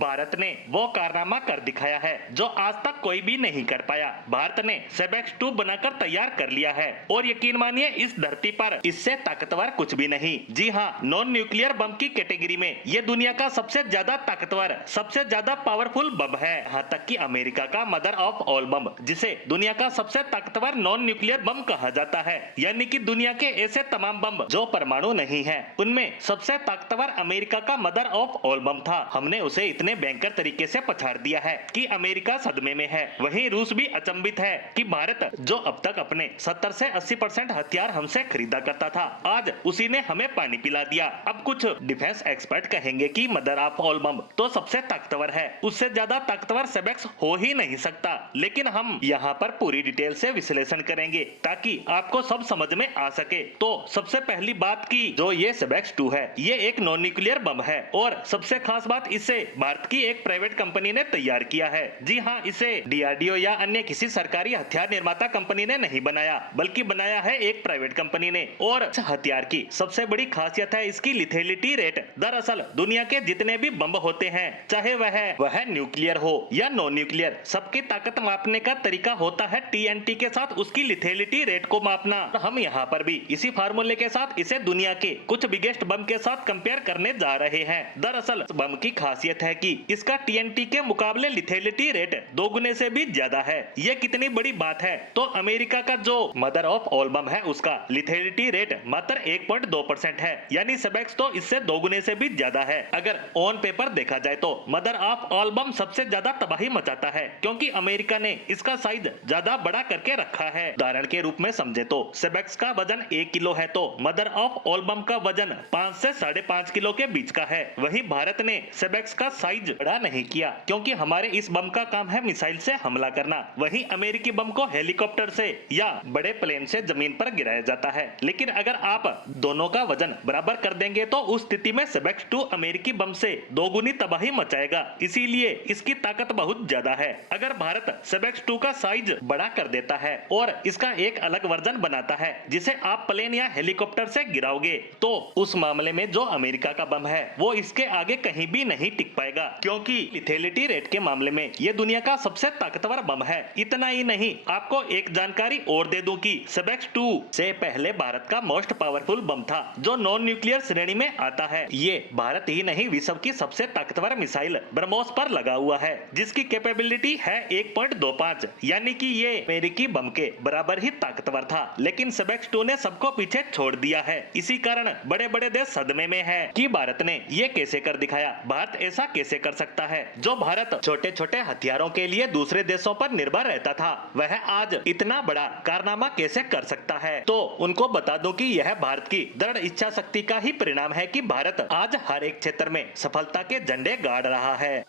भारत ने वो कारनामा कर दिखाया है जो आज तक कोई भी नहीं कर पाया। भारत ने सेबेक्स 2 बनाकर तैयार कर लिया है और यकीन मानिए इस धरती पर इससे ताकतवर कुछ भी नहीं। जी हाँ, नॉन न्यूक्लियर बम की कैटेगरी में ये दुनिया का सबसे ज्यादा ताकतवर, सबसे ज्यादा पावरफुल बम है। यहाँ तक कि अमेरिका का मदर ऑफ ऑल बम, जिसे दुनिया का सबसे ताकतवर नॉन न्यूक्लियर बम कहा जाता है, यानी कि दुनिया के ऐसे तमाम बम जो परमाणु नहीं है, उनमें सबसे ताकतवर अमेरिका का मदर ऑफ ऑल बम था। हमने उसे इतने भयंकर तरीके से पछाड़ दिया है कि अमेरिका सदमे में है। वहीं रूस भी अचंभित है कि भारत, जो अब तक अपने 70 से 80% हथियार हमसे खरीदा करता था, आज उसी ने हमें पानी पिला दिया। अब कुछ डिफेंस एक्सपर्ट कहेंगे कि मदर ऑफ ऑल बम तो सबसे ताकतवर है, उससे ज्यादा ताकतवर सेबेक्स हो ही नहीं सकता। लेकिन हम यहाँ पर पूरी डिटेल से विश्लेषण करेंगे ताकि आपको सब समझ में आ सके। तो सबसे पहली बात की जो ये सेबेक्स 2 है, ये एक नॉन न्यूक्लियर बम है और सबसे खास बात, इसे भारत की एक प्राइवेट कंपनी ने तैयार किया है। जी हाँ, इसे डीआरडीओ या अन्य किसी सरकारी हथियार निर्माता कंपनी ने नहीं बनाया, बल्कि बनाया है एक प्राइवेट कंपनी ने। और इस हथियार की सबसे बड़ी खासियत है इसकी लिथेलिटी रेट। दरअसल दुनिया के जितने भी बम होते हैं, चाहे वह न्यूक्लियर हो या नॉन न्यूक्लियर, सबकी ताकत मापने का तरीका होता है टीएनटी के साथ उसकी लिथेलिटी रेट को मापना। हम यहाँ पर भी इसी फार्मूले के साथ इसे दुनिया के कुछ बिगेस्ट बम के साथ कंपेयर करने जा रहे हैं। दरअसल बम की खासियत है कि इसका टीएनटी के मुकाबले लिथेलिटी रेट 2 गुने से भी ज्यादा है। ये कितनी बड़ी बात है, तो अमेरिका का जो मदर ऑफ ऑल बम है उसका लिथेलिटी रेट मात्र 1.2% है, यानी सेबेक्स तो इससे 2 गुने से भी ज्यादा है। अगर ऑन पेपर देखा जाए तो मदर ऑफ ऑल बम सबसे ज्यादा तबाही मचाता है, क्योंकि अमेरिका ने इसका साइज ज्यादा बड़ा करके रखा है। उदाहरण के रूप में समझे तो सेबेक्स का वजन 1 किलो है, तो मदर ऑफ ऑल बम का वजन 5 से 5.5 किलो के बीच का है। वहीं भारत ने सेबेक्स का साइज बड़ा नहीं किया, क्योंकि हमारे इस बम का काम है मिसाइल से हमला करना। वहीं अमेरिकी बम को हेलीकॉप्टर से या बड़े प्लेन से जमीन पर गिराया जाता है। लेकिन अगर आप दोनों का वजन बराबर कर देंगे तो उस स्थिति में सेबेक्स 2 अमेरिकी बम से 2 गुनी तबाही मचाएगा, इसीलिए इसकी ताकत बहुत ज्यादा है। अगर भारत सेबेक्स 2 का साइज बड़ा कर देता है और इसका एक अलग वर्जन बनाता है जिसे आप प्लेन या हेलीकॉप्टर से गिराओगे, तो उस मामले में जो अमेरिका का बम है वो इसके आगे कहीं भी नहीं टिक पाएगा, क्योंकि लिथेलिटी रेट के मामले में ये दुनिया का सबसे ताकतवर बम है। इतना ही नहीं, आपको एक जानकारी और दे दूं कि सेबेक्स 2 से पहले भारत का मोस्ट पावरफुल बम था जो नॉन न्यूक्लियर श्रेणी में आता है। ये भारत ही नहीं, विश्व की सबसे ताकतवर मिसाइल ब्रह्मोस पर लगा हुआ है, जिसकी कैपेबिलिटी है 1.25, यानी कि ये अमेरिकी बम के बराबर ही ताकतवर था। लेकिन सेबेक्स 2 ने सबको पीछे छोड़ दिया है। इसी कारण बड़े बड़े देश सदमे में है कि भारत ने ये कैसे कर दिखाया। भारत ऐसा कैसे कर सकता है? जो भारत छोटे छोटे हथियारों के लिए दूसरे देशों पर निर्भर रहता था, वह आज इतना बड़ा कारनामा कैसे कर सकता है? तो उनको बता दूं कि यह भारत की दृढ़ इच्छा शक्ति का ही परिणाम है कि भारत आज हर एक क्षेत्र में सफलता के झंडे गाड़ रहा है।